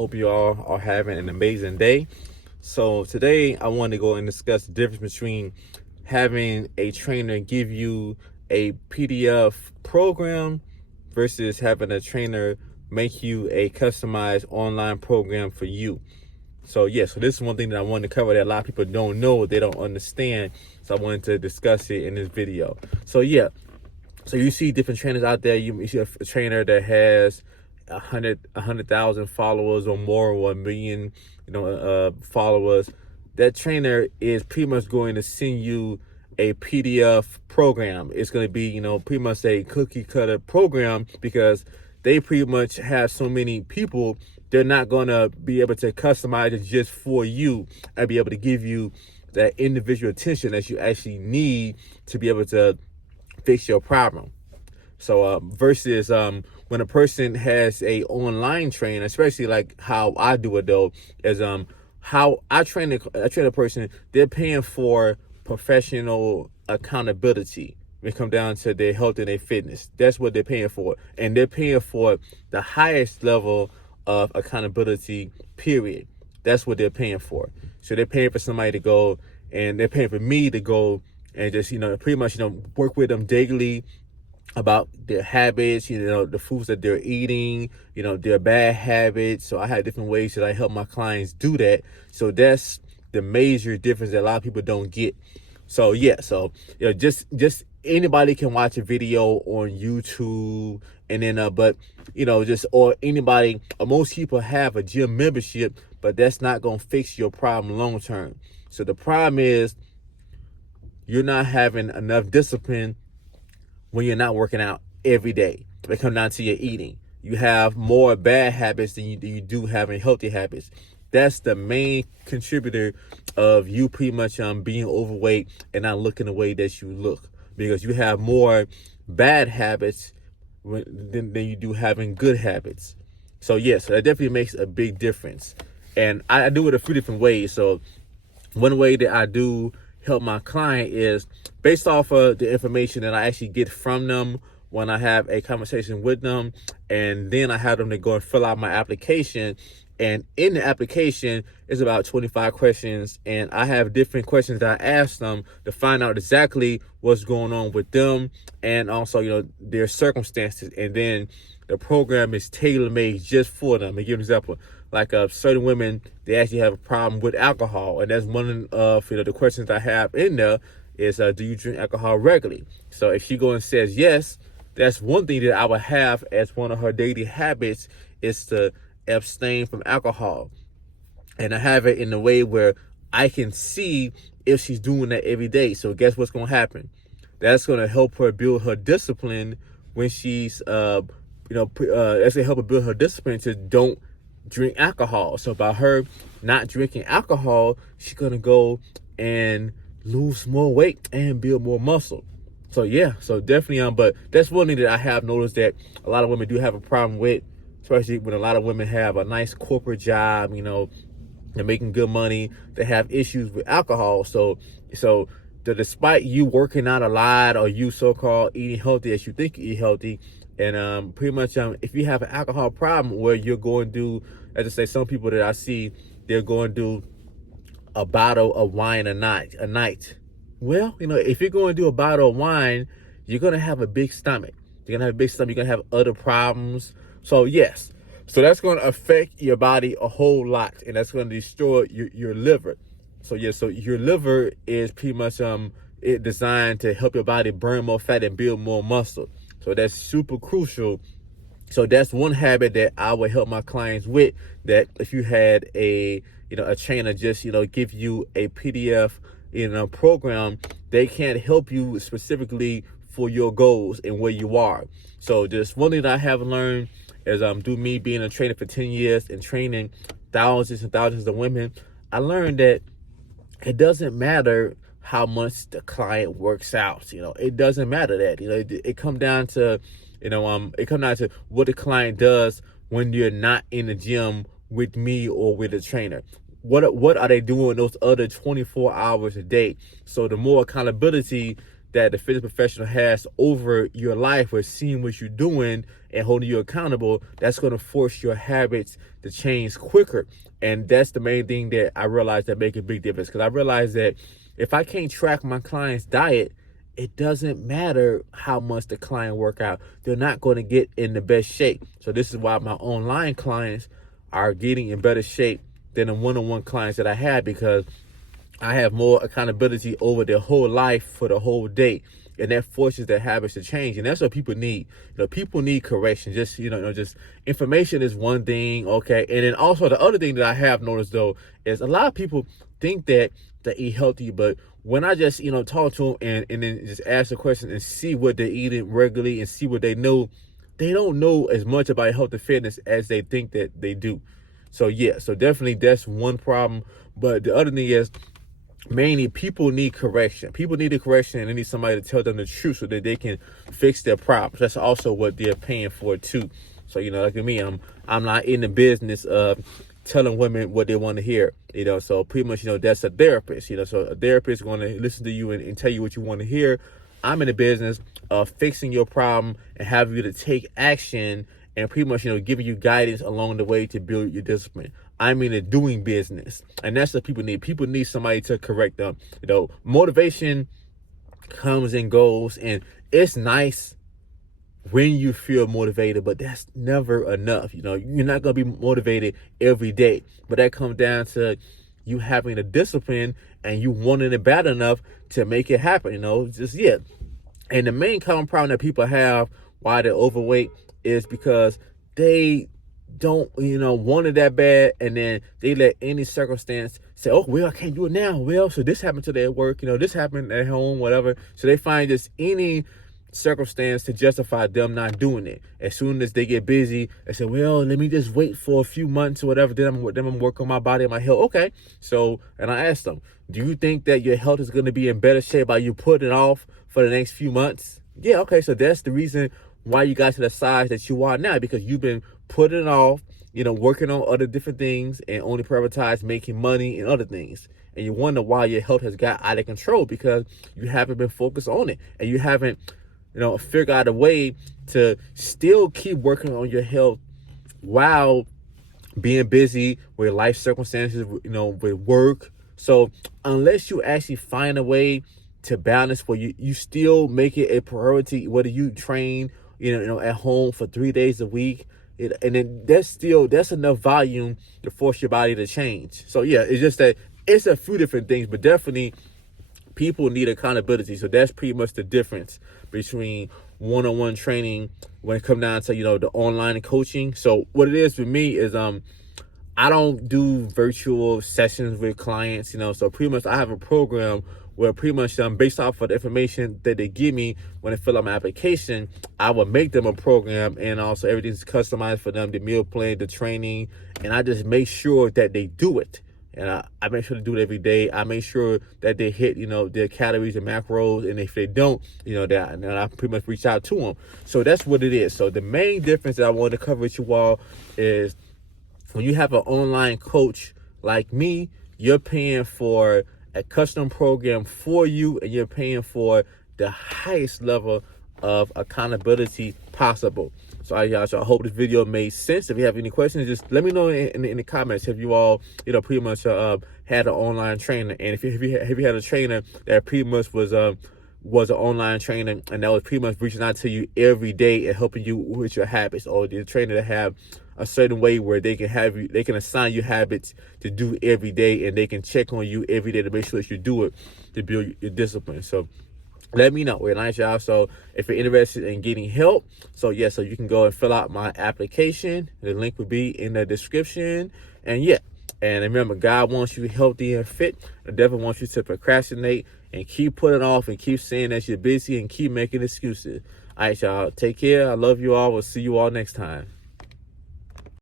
Hope you all are having an amazing day. So today I want to go and discuss the difference between having a trainer give you a PDF program versus having a trainer make you a customized online program for you. So so this is one thing that I wanted to cover that a lot of people don't know, they don't understand. So I wanted to discuss it in this video. So you see different trainers out there. You see a trainer that has 100,000 followers or more, or 1 million, followers. That trainer is pretty much going to send you a PDF program. It's going to be, pretty much a cookie cutter program because they pretty much have so many people. They're not going to be able to customize it just for you and be able to give you that individual attention that you actually need to be able to fix your problem. So versus when a person has a online trainer, especially like how I do it though, is how I train a person. They're paying for professional accountability. When it comes down to their health and their fitness, that's what they're paying for, and they're paying for the highest level of accountability. Period. That's what they're paying for. So they're paying for somebody to go, and they're paying for me to go and just pretty much work with them daily about their habits, the foods that they're eating, their bad habits. So I have different ways that I help my clients do that. So that's the major difference that a lot of people don't get. So just anybody can watch a video on YouTube, and then or anybody, or most people have a gym membership, but that's not gonna fix your problem long term. So the problem is you're not having enough discipline when you're not working out every day. When it comes down to your eating, you have more bad habits than you do having healthy habits. That's the main contributor of you pretty much being overweight and not looking the way that you look, because you have more bad habits than you do having good habits. So so that definitely makes a big difference. And I do it a few different ways. So one way that I do help my client is based off of the information that I actually get from them when I have a conversation with them, and then I have them to go and fill out my application. And in the application is about 25 questions, and I have different questions that I ask them to find out exactly what's going on with them, and also their circumstances. And then the program is tailor-made just for them. To give an example, like certain women, they actually have a problem with alcohol, and that's one of the questions I have in there is, do you drink alcohol regularly? So if she goes and says yes, that's one thing that I would have as one of her daily habits, is to abstain from alcohol. And I have it in a way where I can see if she's doing that every day. So guess what's going to happen? That's going to help her build her discipline when she's that's going to help her build her discipline to don't drink alcohol. So by her not drinking alcohol, she's going to go and lose more weight and build more muscle. So so definitely but that's one thing that I have noticed that a lot of women do have a problem with, especially when a lot of women have a nice corporate job, they're making good money. They have issues with alcohol. So despite you working out a lot, or you so-called eating healthy as you think you eat healthy, and pretty much if you have an alcohol problem where you're going to do, as I say, some people that I see, they're going to do a bottle of wine a night. Well, if you're going to do a bottle of wine, you're going to have a big stomach. You're going to have a big stomach. You're going to have other problems. So so that's going to affect your body a whole lot, and that's going to destroy your liver. So so your liver is pretty much it designed to help your body burn more fat and build more muscle. So that's super crucial. So that's one habit that I would help my clients with, that if you had a trainer just give you a PDF program, they can't help you specifically for your goals and where you are. So just one thing that I have learned is through me being a trainer for 10 years and training thousands and thousands of women, I learned that it doesn't matter how much the client works out. It doesn't matter that, it comes down to, what the client does when you're not in the gym with me or with a trainer. What are they doing those other 24 hours a day? So the more accountability that the fitness professional has over your life, or seeing what you're doing and holding you accountable, that's going to force your habits to change quicker. And that's the main thing that I realized that make a big difference. Because I realized that if I can't track my client's diet, it doesn't matter how much the client work out. They're not going to get in the best shape. So this is why my online clients are getting in better shape than the one-on-one clients that I had, because I have more accountability over their whole life for the whole day. And that forces their habits to change. And that's what people need. People need correction. Just, just information is one thing. Okay. And then also the other thing that I have noticed though, is a lot of people think that they eat healthy, but when I just, talk to them and then just ask the question and see what they're eating regularly and see what they know, they don't know as much about health and fitness as they think that they do. So yeah, so definitely that's one problem. But the other thing is, mainly people need correction. People need a correction, and they need somebody to tell them the truth so that they can fix their problems. That's also what they're paying for too. So, like me, I'm not in the business of telling women what they want to hear, so pretty much, that's a therapist, so a therapist is going to listen to you and tell you what you want to hear. I'm in the business of fixing your problem and having you to take action and pretty much, giving you guidance along the way to build your discipline. I'm in the doing business, and that's what people need. People need somebody to correct them. Motivation comes and goes, and it's nice when you feel motivated, but that's never enough. You're not going to be motivated every day, but that comes down to you having the discipline and you wanting it bad enough to make it happen. And the main common problem that people have why they're overweight is because they don't, want it that bad, and then they let any circumstance say, oh, well, I can't do it now. Well, so this happened today at work, this happened at home, whatever. So they find just any circumstance to justify them not doing it. As soon as they get busy, they say, well, let me just wait for a few months or whatever, then I'm work on my body and my health. Okay. So, and I asked them, do you think that your health is going to be in better shape by you putting it off for the next few months? Yeah. Okay. So that's the reason why you got to the size that you are now, because you've been putting it off, working on other different things and only prioritize making money and other things. And you wonder why your health has got out of control, because you haven't been focused on it, and you haven't, figure out a way to still keep working on your health while being busy with life circumstances, with work. So unless you actually find a way to balance where you still make it a priority, whether you train, at home for 3 days a week, and then that's enough volume to force your body to change. So yeah, it's just that it's a few different things, but definitely people need accountability. So that's pretty much the difference between one-on-one training when it comes down to, the online coaching. So what it is for me is, I don't do virtual sessions with clients, so pretty much I have a program where pretty much based off of the information that they give me when they fill out my application, I will make them a program, and also everything's customized for them, the meal plan, the training, and I just make sure that they do it. And I make sure to do it every day. I make sure that they hit, their calories and macros. And if they don't, that I pretty much reach out to them. So that's what it is. So the main difference that I want to cover with you all is when you have an online coach like me, you're paying for a custom program for you, and you're paying for the highest level of accountability possible. So I hope this video made sense. If you have any questions, just let me know in the comments. If you all, pretty much had an online trainer, and if you had a trainer that pretty much was an online trainer, and that was pretty much reaching out to you every day and helping you with your habits, or the trainer that have a certain way where they can assign you habits to do every day, and they can check on you every day to make sure that you do it to build your discipline. So let me know. We're nice, y'all. So if you're interested in getting help, so you can go and fill out my application. The link will be in the description. And remember, God wants you healthy and fit. The devil wants you to procrastinate and keep putting off and keep saying that you're busy and keep making excuses. All right, y'all. Take care. I love you all. We'll see you all next time.